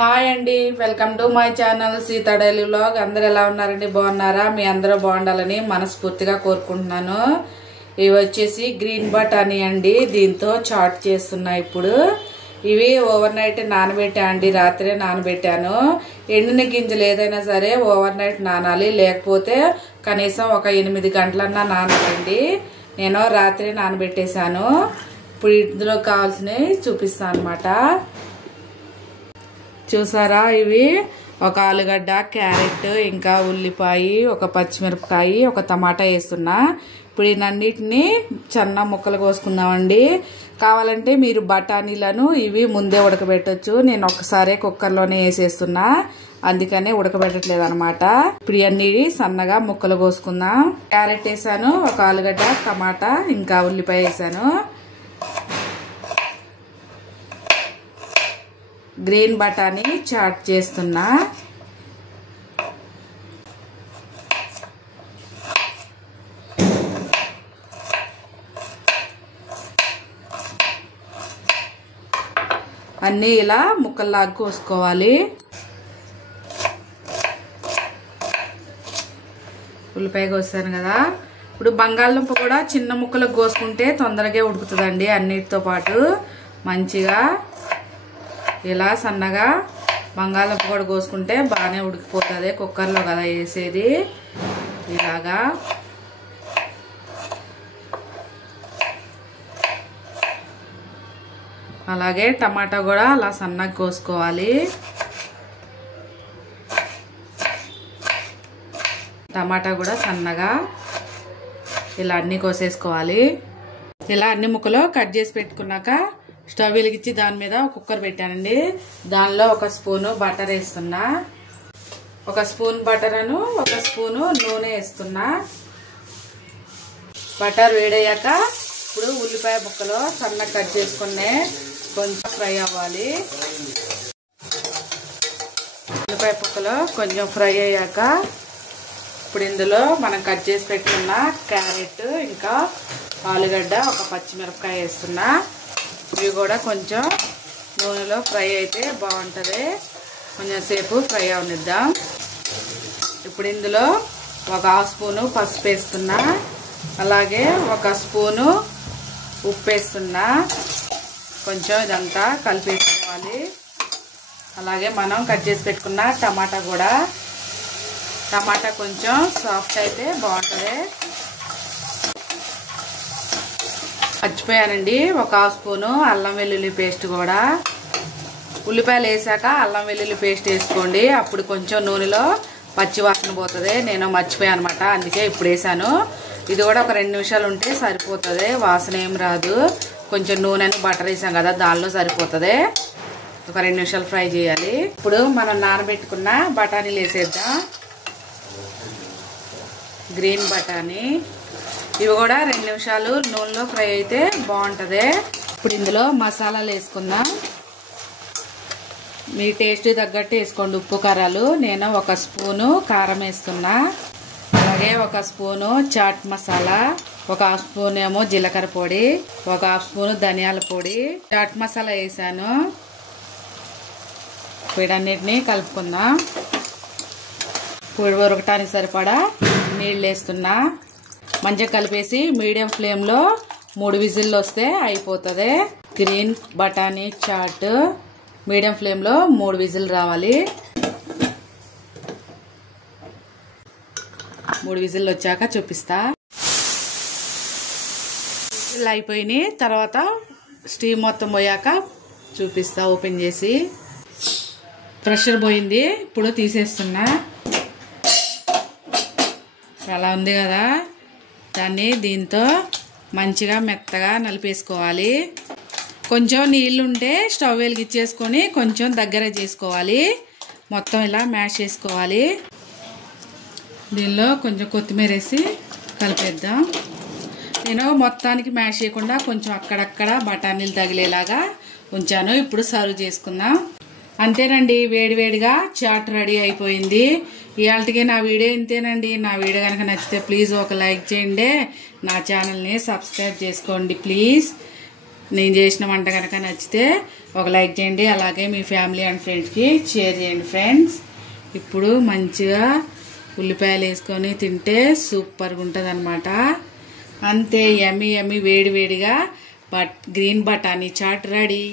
Hi అండి, welcome to my channel Sita daily vlog. అందరు ఎలా ఉన్నారండి? బాగున్నారా? మీ అందరూ బాగుండాలని మనస్ఫూర్తిగా కోరుకుంటున్నాను. ఇవి వచ్చేసి గ్రీన్ బటానీ అండి. దీంతో చాట్ చేస్తున్నా. ఇప్పుడు ఇవి ఓవర్ నైట్ నానబెట్టా అండి. రాత్రే నానబెట్టాను. ఎండిన గింజలు ఏదైనా సరే ఓవర్ నైట్ నానాలి, లేకపోతే కనీసం ఒక 8 గంటలన్నా నానాలండి. నేను రాత్రి నానబెట్టేశాను. ఇప్పుడు ఇందులో కావాల్సినవి చూపిస్తాను అన్నమాట. చూసారా, ఇవి ఒక ఆలుగడ్డ, క్యారెట్, ఇంకా ఉల్లిపాయ, ఒక పచ్చిమిరపకాయ, ఒక టమాటా వేస్తున్నా. ఇప్పుడు ఈయన్నిటిని చిన్న ముక్కలు కోసుకుందామండి. కావాలంటే మీరు బఠానీలను ఇవి ముందే ఉడకబెట్టచ్చు. నేను ఒక్కసారి కుక్కర్లోనే వేసేస్తున్నా, అందుకనే ఉడకబెట్టట్లేదు అనమాట. ఇప్పుడు ఇవన్నీ సన్నగా ముక్కలు కోసుకుందాం. క్యారెట్ వేసాను, ఒక ఆలుగడ్డ, టమాటా, ఇంకా ఉల్లిపాయ వేసాను. గ్రీన్ బటానీ చాట్ చేస్తున్నా. అన్నీ ఇలా ముక్కల్లాగా కోసుకోవాలి. ఉల్లిపాయ కోసాను కదా. ఇప్పుడు బంగాళదుంప కూడా చిన్న ముక్కలకు కోసుకుంటే తొందరగా ఉడుకుతుందండి. అన్నిటితో పాటు మంచిగా ఇలా సన్నగా బంగాళదుంప కూడా కోసుకుంటే బాగానే ఉడికిపోతుంది. కుక్కర్లో కదా వేసేది. ఇలాగా అలాగే టమాటా కూడా అలా సన్నగా కోసుకోవాలి. టమాటా కూడా సన్నగా ఇలా అన్ని కోసేసుకోవాలి. ఇలా అన్ని ముక్కలు కట్ చేసి పెట్టుకున్నాక స్టవ్ వెలిగించి దాని మీద కుక్కర్ పెట్టానండి. దానిలో ఒక స్పూను బటర్ వేస్తున్నా. ఒక స్పూన్ బటర్ అను ఒక స్పూను నూనె వేస్తున్నా. బటర్ వేడయ్యాక ఇప్పుడు ఉల్లిపాయ ముక్కలు సన్నగా కట్ చేసుకునే కొంచెం ఫ్రై అవ్వాలి. ఉల్లిపాయ ముక్కలు కొంచెం ఫ్రై అయ్యాక ఇప్పుడు ఇందులో మనం కట్ చేసి పెట్టుకున్న క్యారెట్, ఇంకా ఆలుగడ్డ, ఒక పచ్చిమిరపకాయ వేస్తున్నా. ఇవి కూడా కొంచెం నూనెలో ఫ్రై అయితే బాగుంటుంది. కొంచెం సేపు ఫ్రై అవనిద్దాం. ఇప్పుడు ఇందులో ఒక హాఫ్ స్పూను పసుపు వేస్తున్నా. అలాగే ఒక స్పూను ఉప్పు వేస్తున్నా. కొంచెం ఇదంతా కలిపేసుకోవాలి. అలాగే మనం కట్ చేసి పెట్టుకున్న టమాటా కూడా. టమాటా కొంచెం సాఫ్ట్ అయితే బాగుంటుంది. మర్చిపోయానండి, ఒక హాఫ్ స్పూను అల్లం వెల్లుల్లి పేస్ట్ కూడా. ఉల్లిపాయలు వేసాక అల్లం వెల్లుల్లి పేస్ట్ వేసుకోండి. అప్పుడు కొంచెం నూనెలో పచ్చి వాసన పోతుంది. నేను మర్చిపోయాను అనమాట, అందుకే ఇప్పుడు వేసాను. ఇది కూడా ఒక 2 నిమిషాలు ఉంటే సరిపోతుంది. వాసన ఏం రాదు. కొంచెం నూనెని బటర్ వేసాం కదా, దానిలో సరిపోతుంది. ఒక 2 నిమిషాలు ఫ్రై చేయాలి. ఇప్పుడు మనం నానబెట్టుకున్న బఠానీలు వేసేద్దాం. గ్రీన్ బఠానీ ఇవి కూడా 2 నిమిషాలు నూనెలో ఫ్రై అయితే బాగుంటుంది. ఇప్పుడు ఇందులో మసాలాలు వేసుకుందాం. మీ టేస్ట్ తగ్గట్టు వేసుకోండి ఉప్పు కారాలు. నేను ఒక స్పూను కారం వేస్తున్నా. అలాగే ఒక స్పూను చాట్ మసాలా, ఒక హాఫ్ స్పూన్ ఏమో జీలకర్ర పొడి, ఒక హాఫ్ స్పూను ధనియాల పొడి, చాట్ మసాలా వేసాను. వీటన్నిటిని కలుపుకుందాం. పొడి ఉడకటానికి సరిపడా నీళ్ళు వేస్తున్నా. మంచిగా కలిపేసి మీడియం ఫ్లేమ్లో 3 విజిల్లు వస్తే అయిపోతుంది. గ్రీన్ బటానీ చాట్ మీడియం ఫ్లేమ్లో 3 విజిల్ రావాలి. 3 విజిల్లు వచ్చాక చూపిస్తా. విజిల్ అయిపోయినాయి. తర్వాత స్టీమ్ మొత్తం పోయాక చూపిస్తా ఓపెన్ చేసి. ప్రెషర్ పోయింది, ఇప్పుడు తీసేస్తున్నా. అలా ఉంది కదా, దాన్ని దీంతో మంచిగా మెత్తగా నలిపేసుకోవాలి. కొంచెం నీళ్ళుంటే స్టవ్ వెలిగించేసుకొని కొంచెం దగ్గర చేసుకోవాలి. మొత్తం ఇలా మ్యాష్ చేసుకోవాలి. దీనిలో కొంచెం కొత్తిమీర వేసి కలిపేద్దాం. నేను మొత్తానికి మ్యాష్ చేయకుండా కొంచెం అక్కడక్కడ బఠానీలు తగిలేలాగా ఉంచాను. ఇప్పుడు సర్వ్ చేసుకుందాం. అంతేనండి, వేడివేడిగా చాట్ రెడీ అయిపోయింది. ఇవాళకి నా వీడియో ఇంతేనండి. నా వీడియో కనుక నచ్చితే ప్లీజ్ ఒక లైక్ చేయండి. నా ఛానల్ని సబ్స్క్రైబ్ చేసుకోండి ప్లీజ్. నేను చేసిన వంట కనుక నచ్చితే ఒక లైక్ చేయండి, అలాగే మీ ఫ్యామిలీ అండ్ ఫ్రెండ్స్కి షేర్ చేయండి ఫ్రెండ్స్. ఇప్పుడు మంచిగా ఉల్లిపాయలు వేసుకొని తింటే సూపర్గా ఉంటుంది అనమాట. అంతే, యమ్మీ యమ్మీ వేడి వేడిగా గ్రీన్ బఠానీ చాట్ రెడీ.